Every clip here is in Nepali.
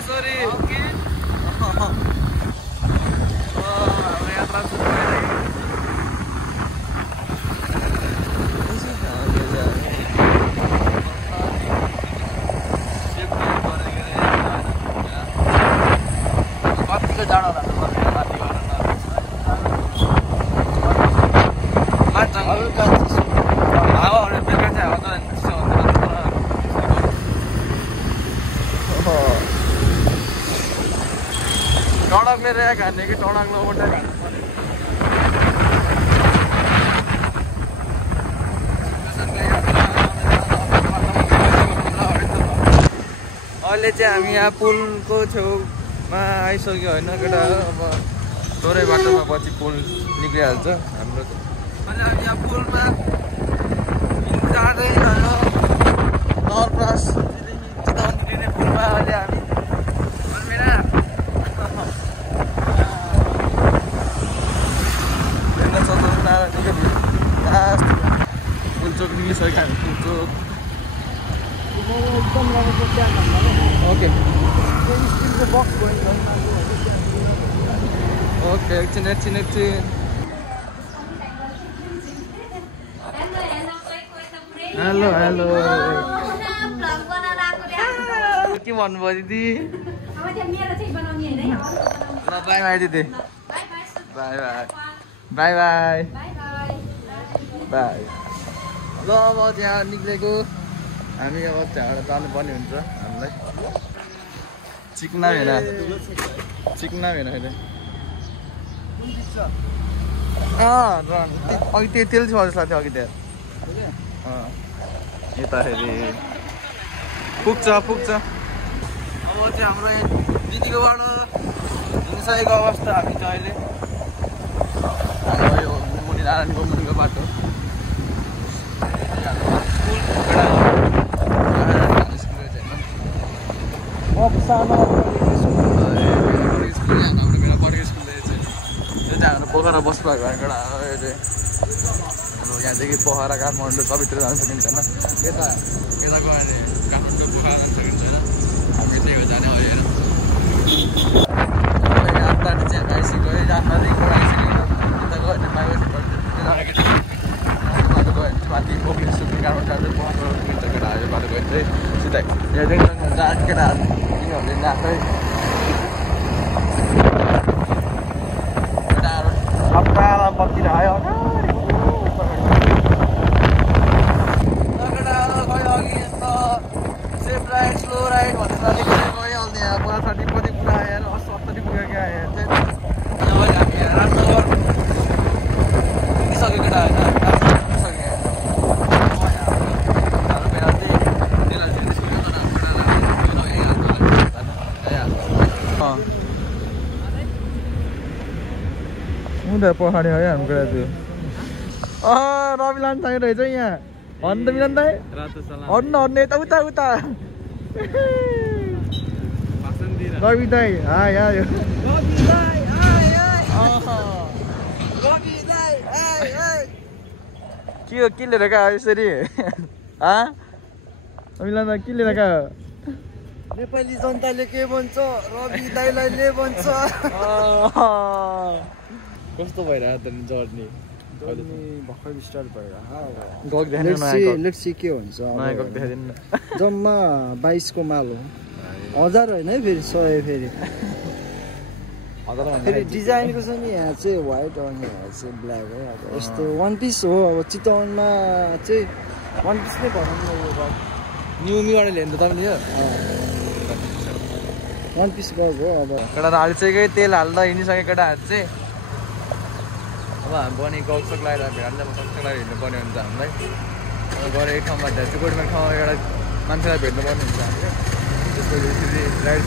Sorry. Okay. हाम्रो यात्रा सुरु कतिको जाडो लाग्छ टोडक मेरे खाने की टोडक लो बोलते हैं अहिले चाहिँ हामी यहाँ पुलको छेउमा आइसक्यो हैन केटा अब थोरै बाटोमा पछि पुल निक्लिहाल्छ हाम्रो अहिले हामी यहाँ पुलमा जाँदै गयो नवलपरास चितवन दिने पुलमा अहिले हामी Puncuk ini saya kan puncuk. Okay. Okay, chin. Hello. के भन्नुभयो दिदी? ल बाई दिदी. बाई. ल अब त्यहाँ निक्लेको हामी अब त्यहाँबाट जानुपर्ने हुन्छ हामीलाई चिक्ना भेना अहिले अघि तेल छ जस्तो लाग्थ्यो अघि त्यहाँ यता फेरि पुग्छ अब चाहिँ हाम्रो दिदीकोबाट हिँडिसकेको अवस्था हामी चाहिँ अहिले हाम्रो यो मुनि नारायणको मुनिको बाटो पोखरा बस पार्क यहाँ चाहिँ पोखरा काठमाडौँ सबैतिर जान सकिन्छ होइन यता गयो भने काठमाडौँ पोखरा जान सकिन्छ होइन हामी त्यही हो जाने होइन यात्राले चाहिँ हामी आइसक्यो है रातमादेखिबाट आइसक्यो यता गयो भने बाटो गयो भने माथि पोखरी सुत्ने काठमाडौँ जाँदै पोखरा पुगिन्छ केटाहरू बाटो गयो चाहिँ सिधै यहाँ जहाँ केटाहरू तिनीहरूले आफै केटाहरू बत्ती आयो अघि यस्तो सेफ राइड स्लो राइड भनेर गइहाल्ने पुरा 30 पछि पुरा आएर 70 पुग्यो क्या हामी रातभर पुगिसक्यो केटा होइन उनीहरू पखाड्यो है हाम्रो कुरा त्यो रवि लान्छ रहेछ यहाँ भन्नु त मिलन दाइ हर्नु यता उता रवि दाइ आयो के लिएर गयो यसरी मिलन दाइ के लिएर गयो नेपाली जनताले के भन्छ रवि दाइलाई ले भन्छ कस्तो भइरहेको त जर्नी भर्खर स्टार्ट भइरहेको लेट्स सी के हुन्छ जम्मा 22 को माल हो 1000 होइन है फेरि 100 फेरि डिजाइनको छ नि यहाँ चाहिँ व्हाइट अनि यहाँ चाहिँ ब्ल्याक है अब यस्तो वान पिस हो अब चितवनमा चाहिँ वान पिस नै भनौँ न न्युबाट ल्याउनु त तपाईँले यो वान पिस गएको हो अब केटा हाल्छेकै तेल हाल्दा हिँडिसके केटाहरू चाहिँ अब हामी पनि गौसक लगाएर भेडान्दामा सक्छ लगाएर हिँड्नुपर्ने हुन्छ हामीलाई गएर एक ठाउँमा चुकोडीमा ठाउँमा एउटा मान्छेलाई भेट्नुपर्ने हुन्छ हामीले त्यसपछि यसरी राइड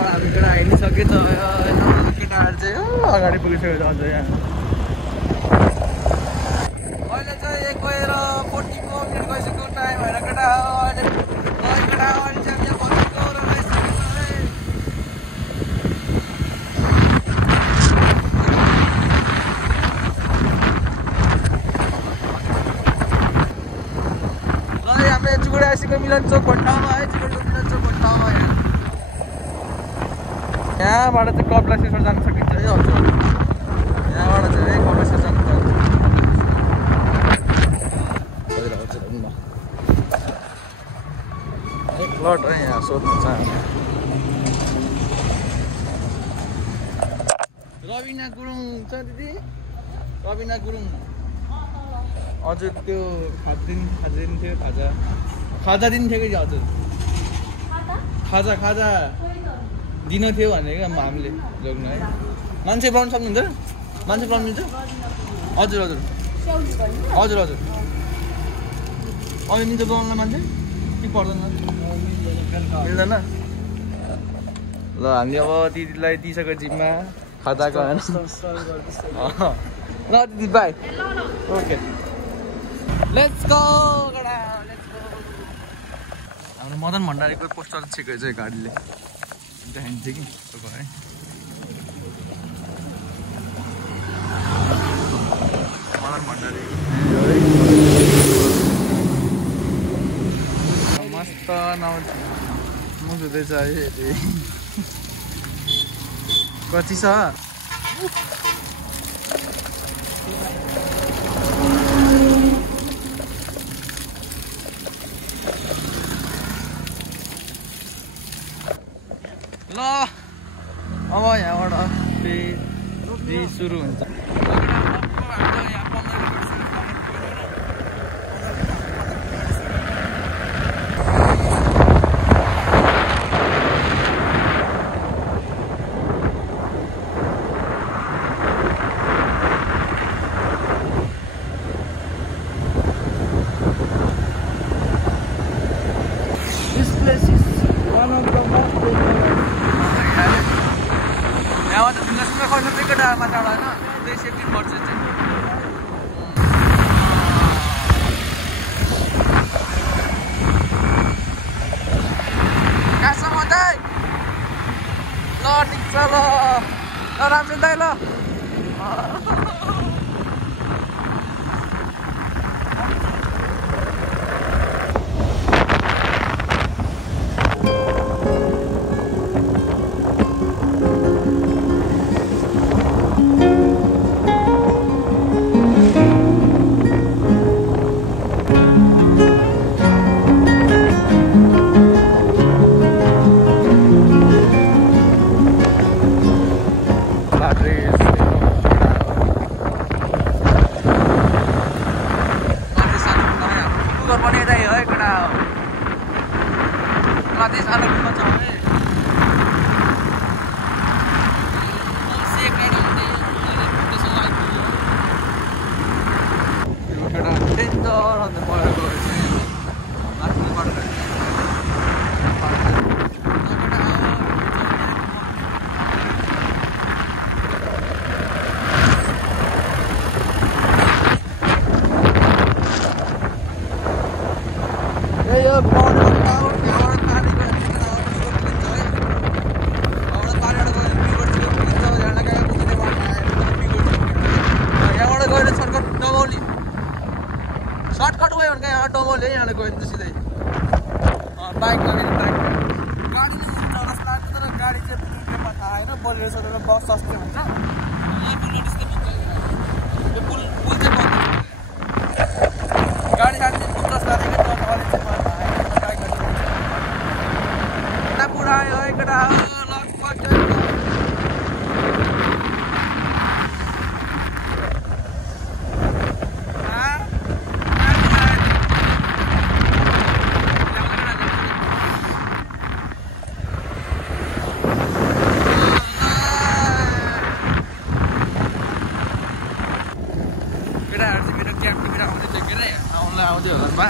हामी केटा हिँडिसके त केटाहरू चाहिँ अगाडि पुगिसकेको छ अझ यहाँ अहिले चाहिँ 1 गएर 40 मिनट गइसक्यो टाइम भएर केटा अहिले चाहिँ आइसक्यो मिलन चोक भन्ने ठाउँमा है, चिकनको मिलन चोक भन्ने ठाउँमा यहाँबाट चाहिँ कपिलेश्वर जान सकिन्छ है हजुर। यहाँबाट चाहिँ कपिलेश्वर जान सकिन्छ। एक लट है यहाँ सोध्नु चाहन्छ। रविना गुरुङ छ दिदी, रविना गुरुङ हजुर। त्यो खाजा दिन्थ्यो, खाजा दिन्थ्यो कि हजुर? खाजा दिन थियो भनेको हामीले लोग्नु है। मान्छे बनाउनु सक्नुहुन्छ? मान्छे बनाउनु मिल्छ? हजुर हजुर हजुर हजुर। अहिले मिल्छ बनाउनु मान्छे कि पर्दैन? मिल्दैन। ल हामीले अब दिदीलाई दिइसक्यो जिम्मा खाजाको होइन। ल दिदी बाई। Okay let's go. हाम्रो मदन भण्डारीको पोस्टर छेकेको छ गाडीले, देखाइन्छ कि है। मदन भण्डारी मस्त हुँदैछ है। कति छ? ल अब यहाँबाट फेरि सुरु हुन्छ। राम्रो दाइ ल सर्टकट गयो भने यहाँ डबल है। यहाँ गयो भने सिधै बाइक लगेर बाइक गाडी नै चौरस्ता तर गाडी चाहिँ पुलमा थाहा होइन। बोलेर सोधेर बस सस्तो हुन्छ। यहाँ पुल यो पुल चाहिँ बन्द गाडी चाहिँ चौरस्ता देखि तर अलिक चाहिँ मलाई थाहा होइन। बाइक गाडी पुरा आयो है केटा लगभग आउँदै होला बा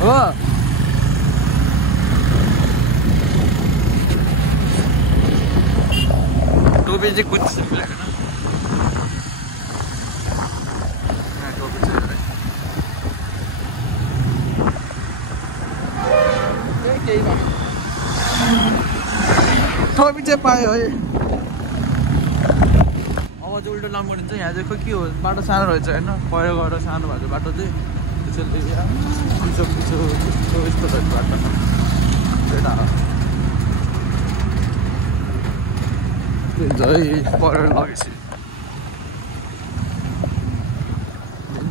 हो टोपी चाहिँ कुछ मिलाएको केही थपी चाहिँ पायो है। अब चाहिँ उल्टो लाम गरिन्छ। यहाँ चाहिँ खोइ के हो, बाटो सानो रहेछ होइन, पहिरो गएर सानो भएको बाटो चाहिँ त्यसैले पिछो पिछो यस्तो रहेछ बाटोमा। त्यही है पहिरो लगेपछि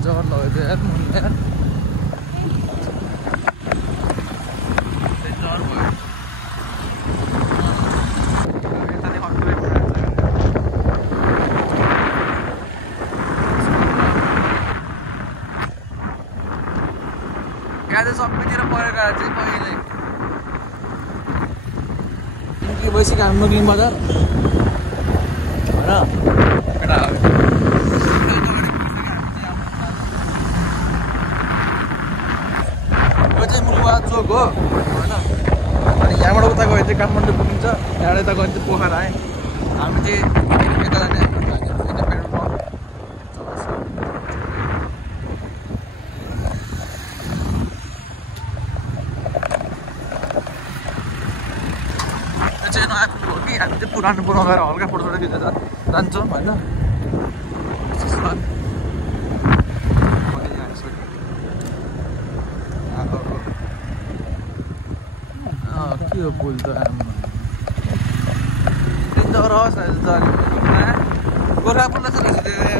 जग्गा लगेको यार मुन्ने यार यहाँ चाहिँ सबैतिर परेर चाहिँ पहिले कि भइसक्यो हाम्रो नोक्लिङ बजार होइन केटा यो चाहिँ मुलुवा चोक हो होइन। अनि यहाँबाट उता गयो चाहिँ काठमाडौँ पुगिन्छ, यहाँबाट यता गयो चाहिँ पोखरा आएँ। हामी चाहिँ यता जाने पेट्रोल पम्प चाहिँ नयाँ हो कि हामी चाहिँ पुरानो गएर हल्का फोटोसोटो खिचेर जान्छौँ होइन। के हो पुल त रहोस् गोर्खा पुल रहेछ है।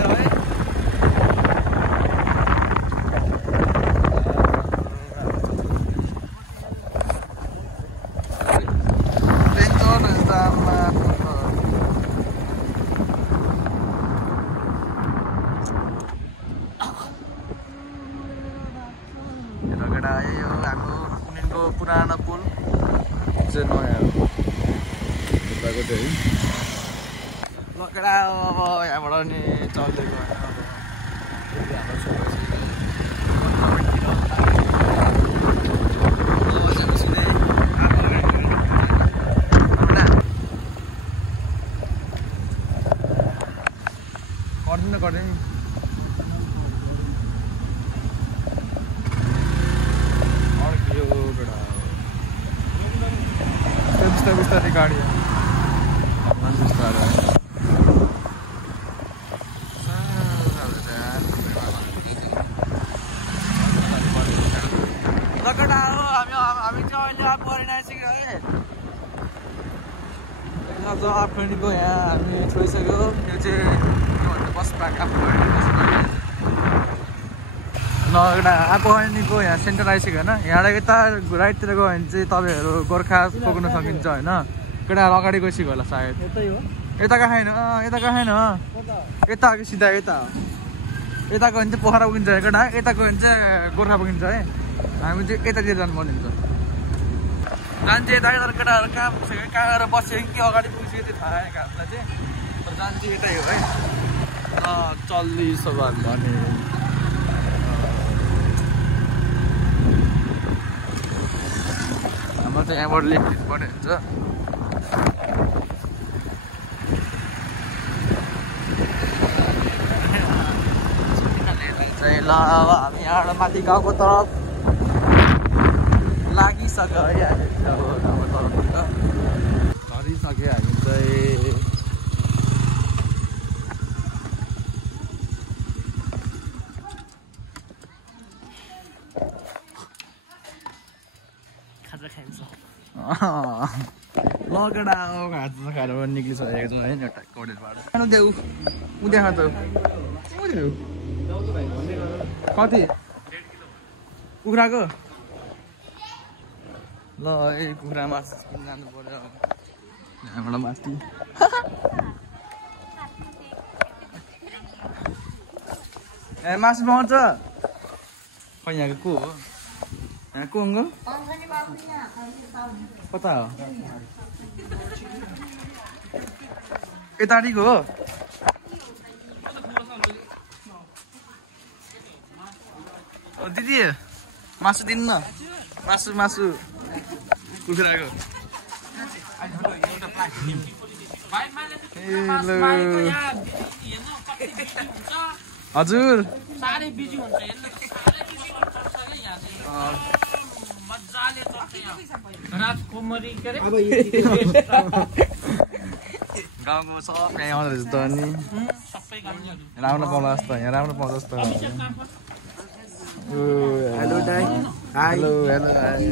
यो हाम्रो कुनिनको पुरानो पुल चाहिँ नयाँ उताको चाहिँ लकडा अब यहाँबाट नि चल्दै गयो गर्दैन बिस्तारै गाडी लकडा हो। हामी चाहिँ अहिले अब परेन आइसक्यो है। आफैको यहाँ हामी छोइसक्यो। यो चाहिँ के भन्छ बस पार्क लकडा आपोखरीको यहाँ सेन्टर आइसक्यो होइन। यहाँबाट यता राइटतिर गयो भने चाहिँ तपाईँहरू गोर्खा पुग्न सकिन्छ होइन। केटा अगाडि गइसक्यो होला सायद। यता कहाँ छैन, यता कहाँ छैन, यता कि सिधा यता यता गयो भने चाहिँ पोखरा पुगिन्छ केटा, यता गयो भने चाहिँ गोर्खा पुगिन्छ है। हामी चाहिँ यतातिर जानुपर्ने हुन्छ। जान्छ यता यता केटाहरू कहाँ पुग्छ कहाँ गएर बस्यो कि अगाडि पुगिसक्यो त्यो थाहा आएको हामीलाई चाहिँ। तर जान्छ यतै हो है। चल्लिस भने हाम्रो चाहिँ यहाँबाट लेफ्ट लिनुपर्ने हुन्छ। ल अब हामी यहाँबाट माथि गाउँको तरफ लागिसक्यो है। हामी अब गाउँको तरफतिर झरिसक्यो हामी चाहिँ। लकडा हो घाँस खाएर निक्लिसकेको छौँ है। एउटा कडेलबाट देऊ उ देखा त कति कुखुराको ल है। कुखुरा मासु जानु पर्यो यहाँबाट माथि। ए मासु पाउँछ खै यहाँको को हो, यहाँ को अङ्कल कता हो, यताडिको हो। दिदी मासु दिनु न, मासु मासु कुखुराको। हजुर राजकुमारी के अरे गाउँको सब यहाँ आउँदो रहेछ त अनि सबै गाउँहरू राम्रो पाउँला जस्तो यहाँ राम्रो पाउँछ जस्तो हेलो दाइ हाई हेलो हेलो दाइ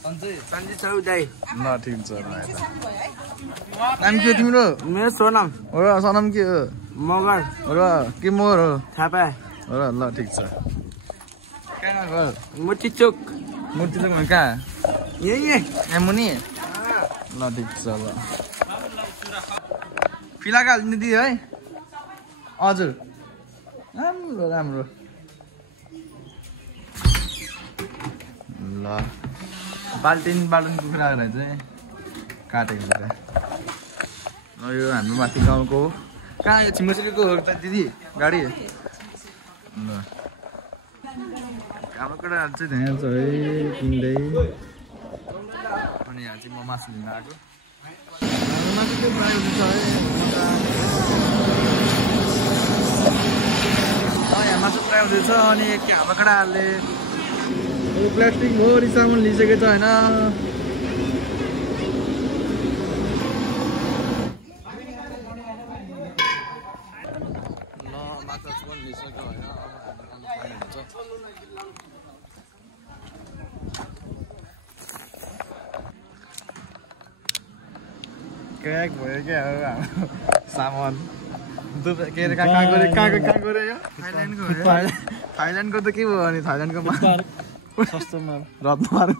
सन्जय छौ दाइ ल ठिक छ नाम के हो तिम्रो मेरो सोनम हो र सनम के हो मगर हो र के मोर हो थापा हो र ल ठिक छ कहाँ घर मोती चोक मूर्ति त कहाँ यही यहाँ मुनि ल ठिक छ ल फिलाका हालिदिनु दिदी है हजुर राम्रो राम्रो ल बाल्टिन कुखुराहरूलाई चाहिँ काटेको छ यो हाम्रो माथि गाउँको हो कहाँ यो छिमेकीको हो त दिदी गाडी ल हाम्रो केटाहरू चाहिँ त्यहाँ छ है किन्दै अनि यहाँ चाहिँ म मासु लिन आएको मासु चाहिँ फ्राई हुँदैछ है यहाँ मासु फ्राई हुँदैछ अनि हाम्रो केटाहरूले प्लास्टिक भरि सामान लिइसकेको छ होइन ल माछा पनि लिइसक्यो होइन क्र्याक भयो क्या हो हाम्रो सामान के अरे कहाँ गयो यो थाइल्यान्डको त के भयो अनि थाइल्यान्डको सस्तोमा रत्नमार्ग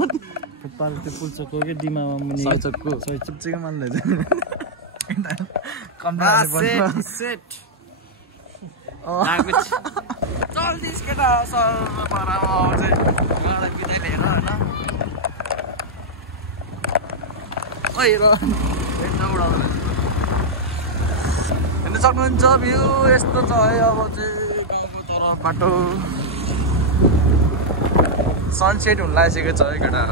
फुटपाल त्यो पुल्चोकको के दिमामा मुनि सयचोकको चिप्चीको मान्दै सेट चल्दिस केटा सरमा परामा चाहिँ उहाँलाई बिदाइ लिएर होइन हेर उडाउँदैन हेर्न सक्नुहुन्छ भ्यू यस्तो छ है अब चाहिँ गाउँको तर बाटो सनसेट हुन लागिसकेको छ है केटा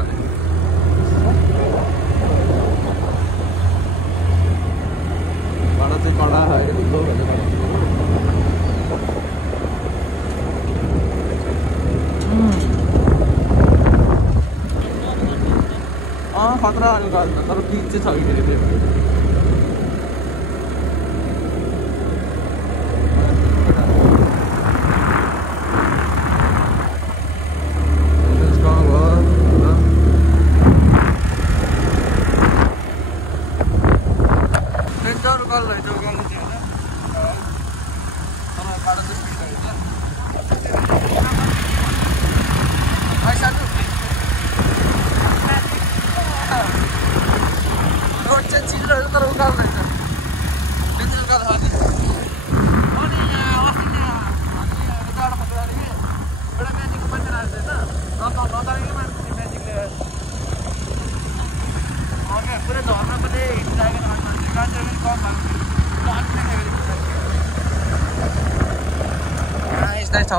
बाटो चाहिँ कडा खतरा अनि गल्छ तर पिच चाहिँ छ कि फेरि त्यही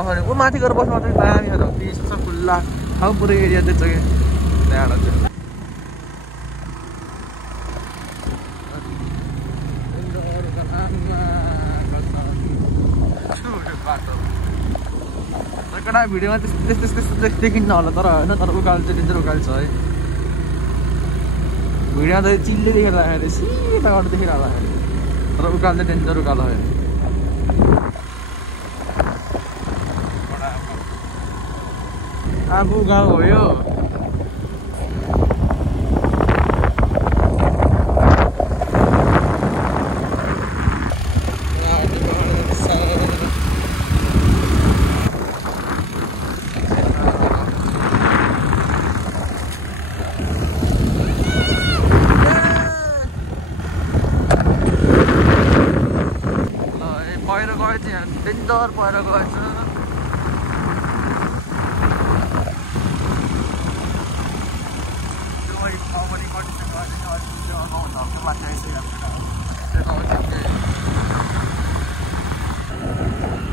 भएर ऊ माथि गएर बस्नु मात्रै दामी हो त पिस खुल्ला ठाउँ पुरै एरिया देख्छ कि त्यहाँबाट चाहिँ बाटो केटा भिडियोमा त्यस्तो देखिन्न होला तर होइन तर उकालो चाहिँ डेन्जर उकालो छ है भिडियोमा त चिल्ले देखेर राखेर सिधाबाट देखेर राखेर तर उकालो चाहिँ डेन्जर उकालो है आफू गाउँ हो यो पहिरो गएछ यहाँ डेन्जर पहिरो गएछ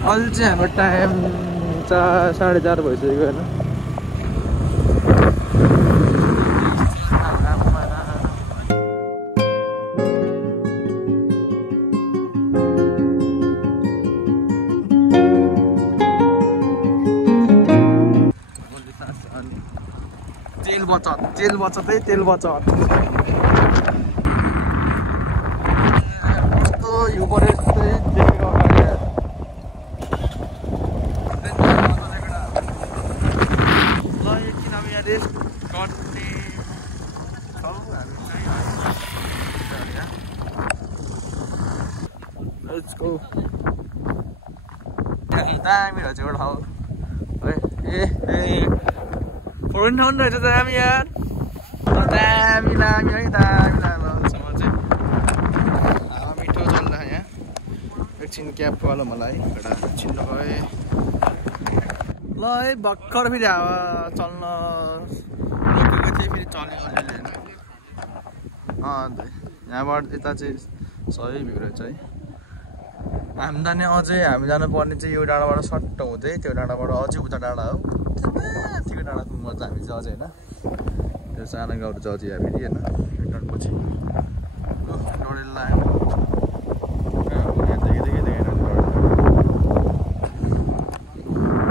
अहिले चाहिँ हाम्रो टाइम 4:30 भइसक्यो होइन तेल बचत तेल बचत है तेल बचत कस्तो हिउँ पऱ्यो जस्तै देखेको अगाडि ल एकछिन हामी यहाँ रेस्ट गर्ने छौँ हामी चाहिँ Let's go. दामी रहेछ एउटा ठाउँ फोरेन ठाउँ रहेछ दामी यार दामी दामी है दामी दामीसम्म चाहिँ हावा मिठो चल्दा यहाँ एकछिन क्याब वाला मलाई एउटा छिन्नु गएँ ल है भर्खर फेरि हावा चल्न रोकेको थिएँ फेरि चल्यो अलिअलि अन्त यहाँबाट यता चाहिँ सबै भ्यू रहेछ है हामी जाने अझै हामी जानुपर्ने चाहिँ यो डाँडाबाट सट्ट हुँदै त्यो डाँडाबाट अझै उता डाँडा हो माथिको डाँडा पुग्नुपर्छ हामी चाहिँ अझै होइन त्यो सानो गाउँ चाहिँ अझै फेरि होइन टनपछि डडेलो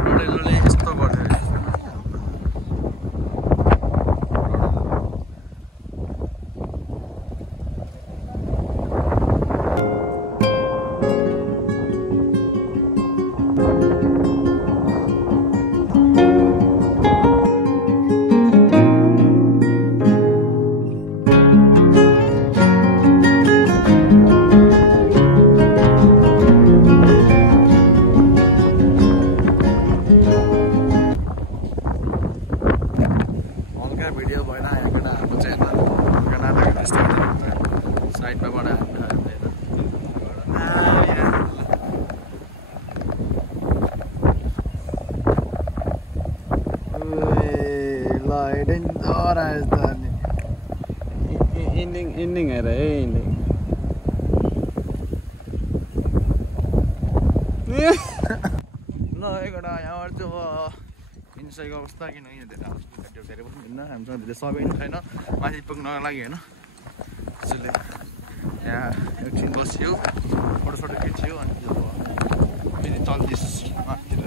डडेलोले यस्तो गर्थ्यो भिडियो भएन यहाँको हाम्रो च्यानल कर्नाटक साइडमा बडा Ending है रे ending ल एकवटा यहाँबाट चाहिँ हिँडिसकेको अवस्था किनकि धेरै पनि हिँड्न हामीसँग धेरै सबै छैन माथि पुग्नको लागि होइन त्यसैले यहाँ एकछिन बस्यो फोटोसोटो खिच्यो अनि फेरि चल्दैछ माथितिर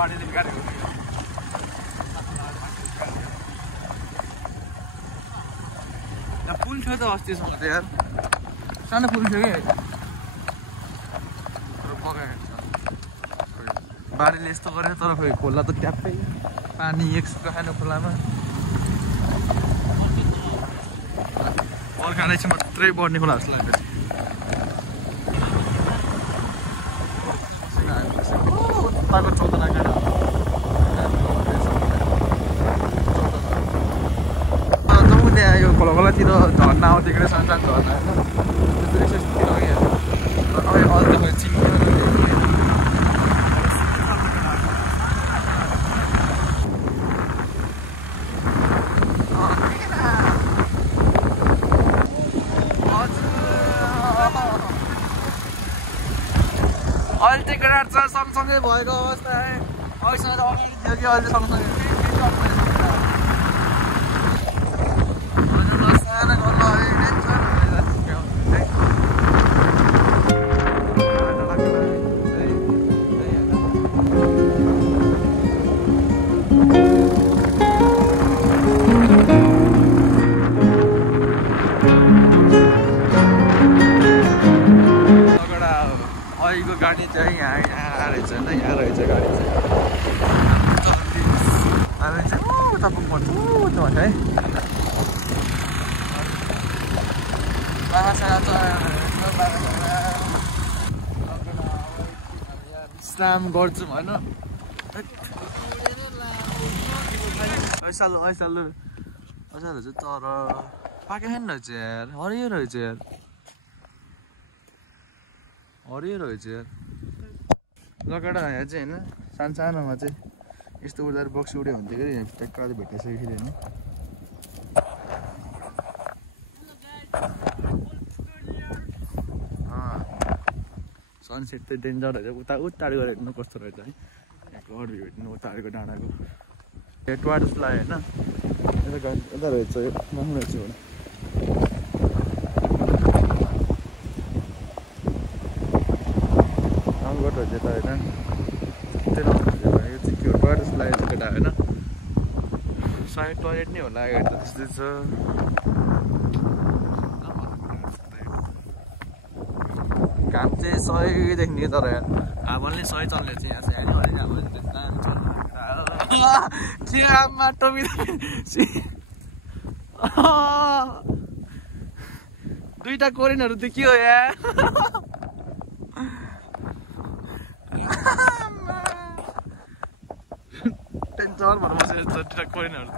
बाढीले गाडेको पुल थियो त अस्तिसम्म त यार सानो पुल थियो कि बाढीले यस्तो गरेर तर खोइ खोला त ट्याप्पै पानी एक सुक्खा खानु खोलामा बर्खा रहेछ मात्रै बढ्ने खोला जस्तो लाग्छ ताको 14 गाडा यो खोलातिर झर्ना आउँथ्यो कि सानो सानो झर्ना अहिले चाहिँ केटाहरू छ सँगसँगै भएको अवस्था अहिलेसम्म अगाडि थियो कि अहिले सँगसँगै अहिलेको गाडी चाहिँ यहाँ रहेछ नि यहाँ रहेछ गाडी चाहिँ हामी चाहिँ उता पुग्नुपर्छ उता भन्छ है विश्राम गर्छौँ होइन ऐसालु चाहिँ तर पाकेन रहेछ यार हरियो रहेछ यार हरियो रहेछ यार लकडा यहाँ चाहिँ होइन सानोमा चाहिँ यस्तो उड्दा बक्सी उड्यो भन्थ्यो कि यहाँ ट्याक्क अहिले भेटाइसक्यो फेरि होइन सनसेट चाहिँ डेन्जर रहेछ उता टाढो गएर हेर्नु कस्तो रहेछ है यहाँको अरू हेर्नु उताहरूको डाँडाको टुवार्ड जस्तो लाग्यो होइन यता रहेछ यो राम्रो रहेछ एउटा राम्रो रहेछ यता होइन त्यो राम्रो यो चाहिँ के हो टुवार्ड जस्तो लागेको छ केटा होइन सायद टोयलेट नै होला अगाडि त त्यस्तै छ घाम चाहिँ सही देख्ने तर हावाले सही चल्ने चाहिँ यहाँ चाहिँ घाममा टोपी दुईटा कोरियनहरू त के हो यहाँ टेन्सन भएर बसेको छ दुईटा कोरियनहरू त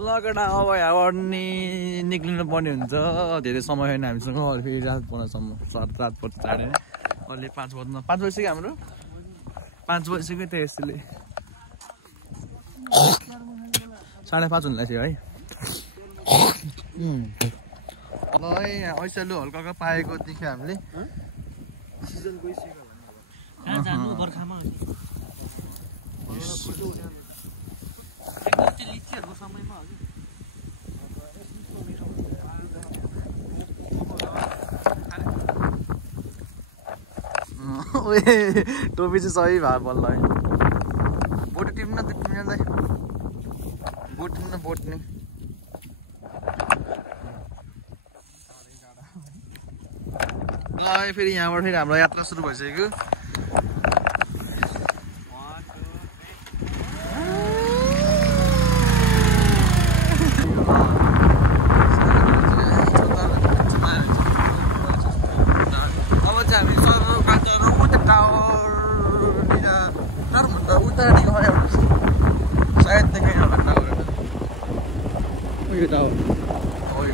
लगडा अब यहाँबाट नि निक्लिनु पर्ने हुन्छ धेरै समय होइन हामीसँग अहिले फेरि रात पर्नसम्म रात पर्छ चाँडै अहिले 5 बज्न 5 बजिसक्यो हाम्रो 5 बजिसक्यो त्यही यसले 5:30 हुन लाग्यो है ल है यहाँ ऐसलु हल्का पाएको देख्यो हामीले टोपी चाहिँ सही भयो बल्ल है बोट टिप्न त टिप्ने बोट टिप्न बोट नि ल फेरि यहाँबाट फेरि हाम्रो यात्रा सुरु भइसक्यो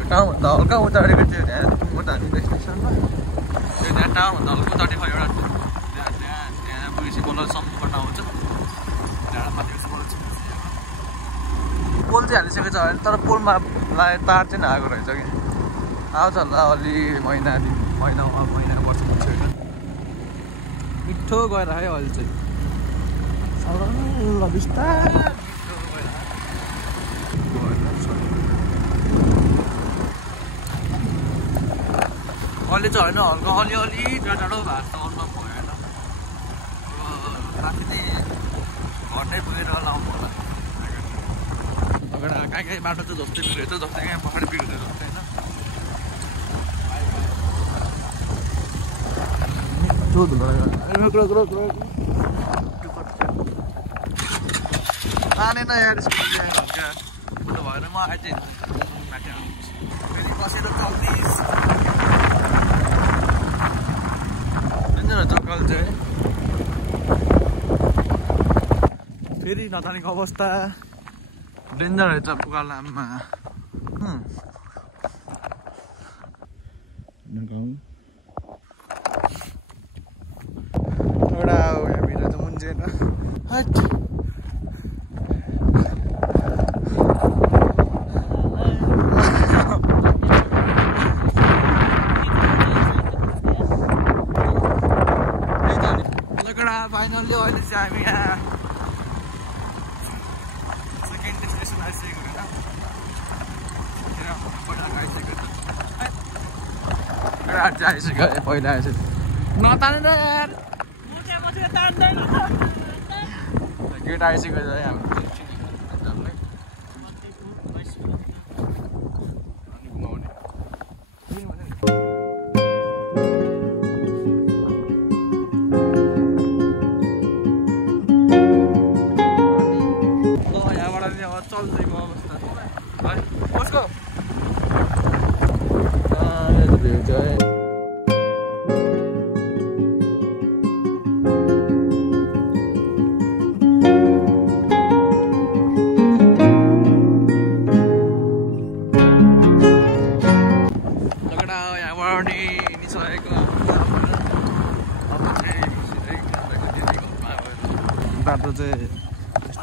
टाउनभन्दा हल्का उताडेको थियो त्यहाँ उतारेको स्टेसनमा त्यो त्यहाँ टाउनभन्दा हल्का उताडेको एउटा त्यहाँ पुगेपछि बोल्नसम्मको ठाउँ हुन्छ त्यहाँबाट माथि पोल चाहिँ हालिसकेको छ भने तर पोलमा तार चाहिँ नआएको रहेछ कि आउँछ होला अलि महिना वर्ष हुन्छ मिठो गएर है अहिले चाहिँ ल बिस्तारै अहिले चाहिँ होइन हल्का अलिअलि टाढो भएको त अन्त भएन राति नै घरमै पुगेर लाउनु होला अगाडि कहीँ बाटो चाहिँ जस्तै बिग्रेछ जस्तै कहीँ पछाडि बिग्रेछ जस्तै होइन तानेन यार स्कुल उयो भएर म आइज फेरि बसेर चल्दिस जग्गाल चाहिँ फेरि नतानेको अवस्था डेन्जर रहेछ पुगालाममा एउटा यहाँभित्र त मुन्जेन हट फाइनल्ली अहिले चाहिँ हामी यहाँ सेकेन्ड डेस्टिनेसन आइसकेको होइन आइसक्यो पहिला आइसक्यो नतानेर यार गेट आइसक्यो हाम्रो चल्दैको अवस्था है कसको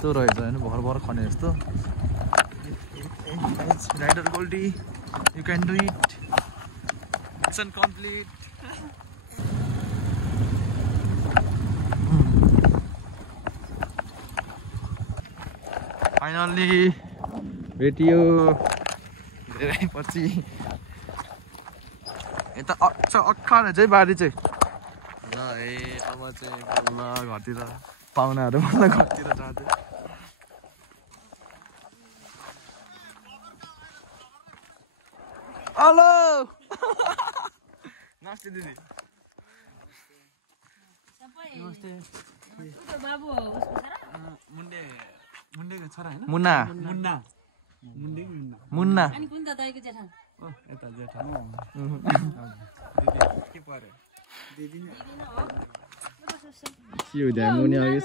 यस्तो रहेछ होइन भर भर खने जस्तो rider Goldie you can do it mission complete finally भेटियो धेरै पछि यता अक्खर चाहिँ बारी चाहिँ ल है अब चाहिँ ल घरतिर पाहुनाहरू मलाई घरतिर जाँदै हेलो नमस्ते दिदी नमस्ते बाबु हो उसको छोरा मुन्डेको छोरा होइन मुन्ना मुन्ना मुन्डेको मुन्ना मुन्ना अनि कुन त दाइको जेठा ओ यता जेठा के पर्यो दिदी नै के हो ध्यान मुनि अघि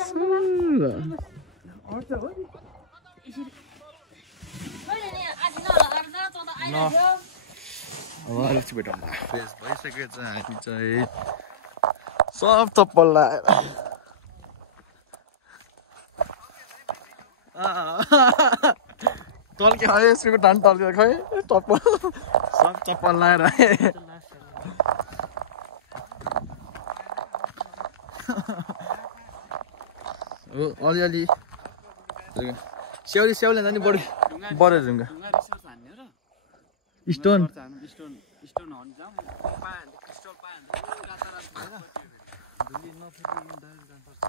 अब अलिक भेटौँ फ्रेस भइसकेको छ हामी चाहिँ सब चप्पल लगाएर टल्क्यो है यसको धान टल्क्यो खै चप्पल सब चप्पल लगाएर अलिअलि स्याउली स्याउले नि बढी बढेर ढुङ्गा स्टोन स्टोन हन जाम पाएन क्रिस्टल पाएन राता धुली नफेरि दाइल जानुपर्छ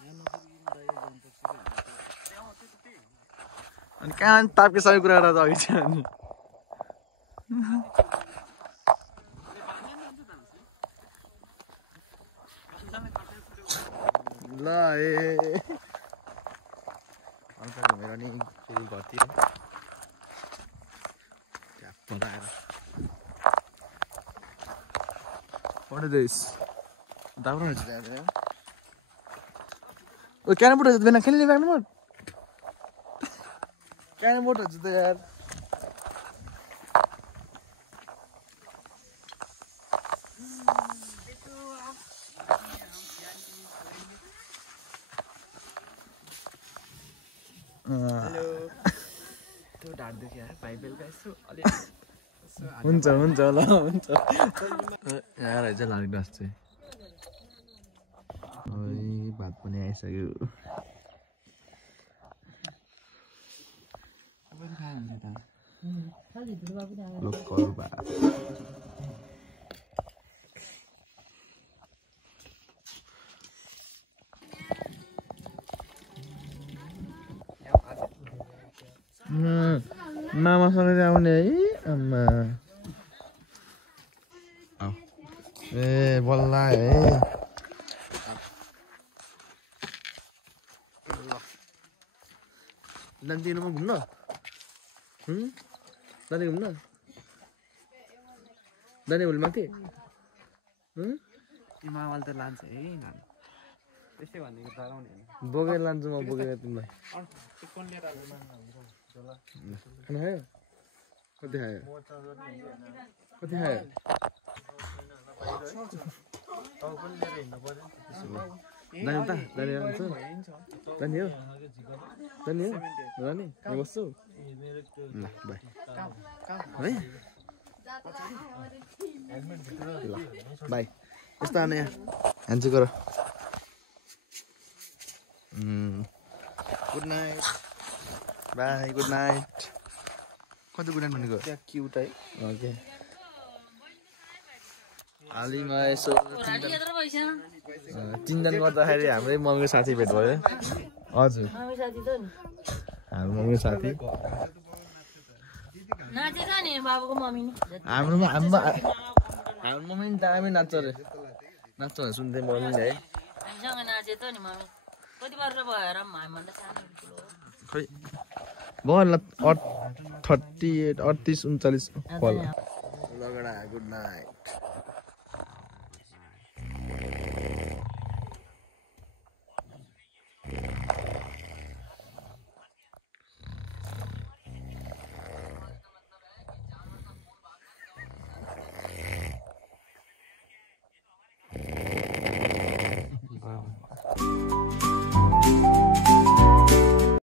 यहाँ नफेरि दाइल जानुपर्छ अनि कहाँ तापके सबै कुरा गरेर अघि छ अनि ल ए अन्त घुमेर नि फेरि घरतिर बनाएर What is this? Dapat aja deh. Oh, kayaknya bodoh jadi nak kelly bang mod. Kayaknya bodoh jadi यार. हेलो त्यो ढाड दुख्यो यार भाइ बेलुका यसो अलि हुन्छ हुन्छ ल हुन्छ यार चाहिँ लाग्दछ चाहिँ ओइ भात पनि आइसक्यो पनि खाए हुन्छ त लोकल भात मामासँग आउने है आमा ए बल्ला है दिनमा घुम्न दाने घुम्न दाने भोलि माथि मामाले त लान्छ है लान्छ त्यस्तै भनेको डराउने होइन बोकेर लान्छु म बोकेर तिमीलाई खाना खायो कति खायो कति खायो दानी उता दानी आउँछ दानी हो दानी हो दानी यहाँ बस्छु ल बाई है ल बाई यस्तो आने यहाँ ह्यान्ड गर good night by good night कति गुड नाइट भनेको क्या क्युट है ओके हालैमा यसो चिन्तन गर्दाखेरि हाम्रै मम्मीको साथी भेट भयो हजुर हाम्रो मम्मीको साथी हाम्रो मम्मी नि दामी नाच्छ अरे नाच्छ भने सुन्थेँ मम्मी है खै भयो 38 38 39 लगडा गुड नाइट